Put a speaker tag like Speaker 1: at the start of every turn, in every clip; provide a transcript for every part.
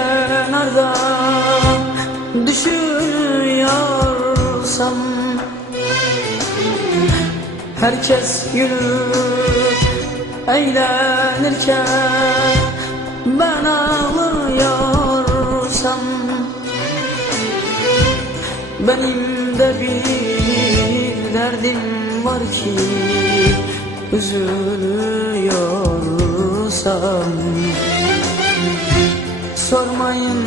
Speaker 1: kenarda düşünüyorsam Herkes gülüp eğlenirken ben ağlıyorsam Benim de bir derdim var ki üzülüyorsam. Sormayın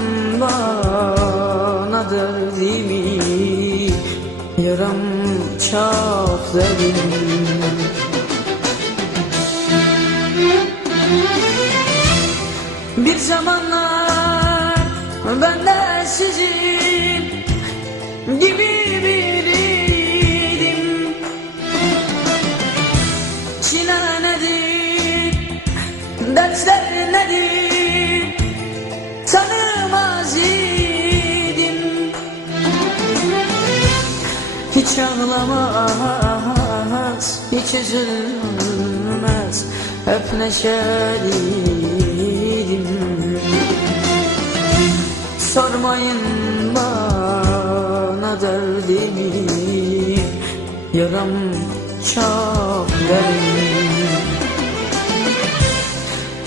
Speaker 1: bana derdimi. Yaram çok derin. Bir zamanlar ben de sizin gibi biriydim. Çile nedir, dersler Hiç ağlamaz, hiç üzülmez. Hep neşeliydim. Sormayın bana derdimi. Yaram çok derin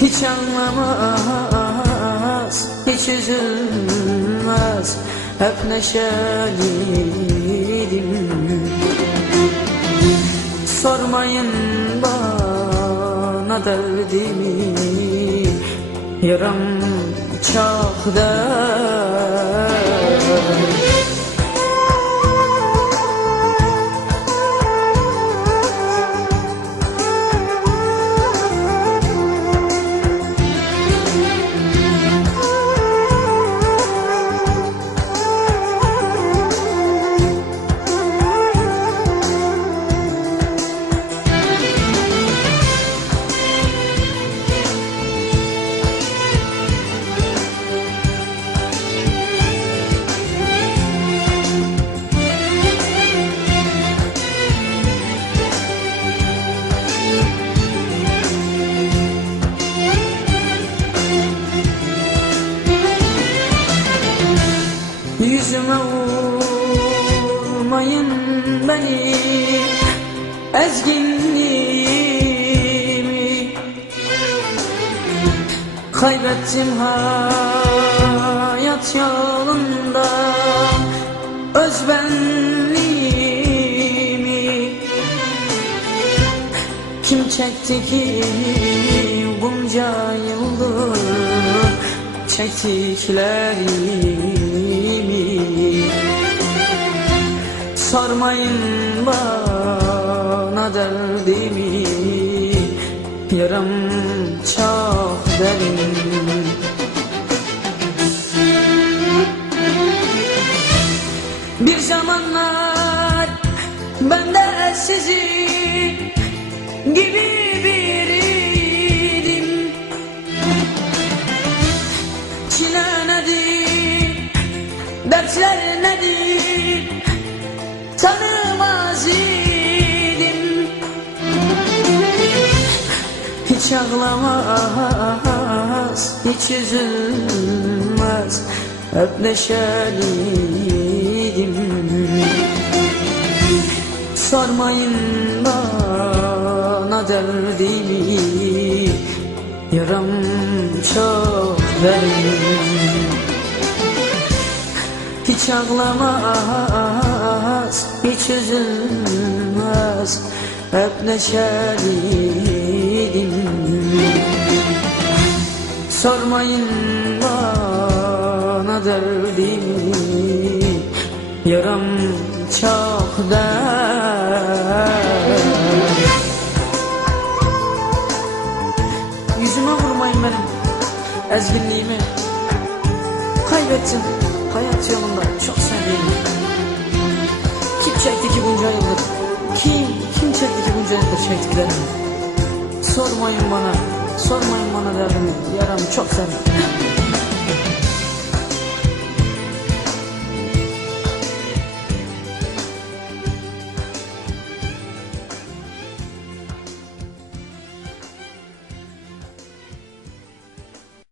Speaker 1: Hiç anlamaz, hiç üzülmez Hep neşeliydim. Sormayın bana derdimi. Yaram çok derin beni Ezginliğimi Kaybettim hayat yolunda. Özbenliğimi Kim çekti ki? Bunca yıldır çektiklerimi Sormayın bana derdimi. Yaram çok derin. Bir zamanlar ben de sizin gibi biriydim. Çile nedir, dertler nedir Tanımaz idim. Hiç ağlamaz, hiç üzülmez. Hep neşeliydim. Sormayın bana derdimi. Yaram çok derin hiç ağlamaz, hiç üzülmez Hep neşeliydim. Sormayın bana derdimi Yaram çok derin Yüzüme vurmayın benim ezginliğimi. Kaybettim. Hayat yolunda çok sevdiğimi çekti ki bunca yıldır. Kim, kim çekti ki bunca yıldır çektiklerimi Sormayın bana, sormayın bana derdimi. Yaramı çok severim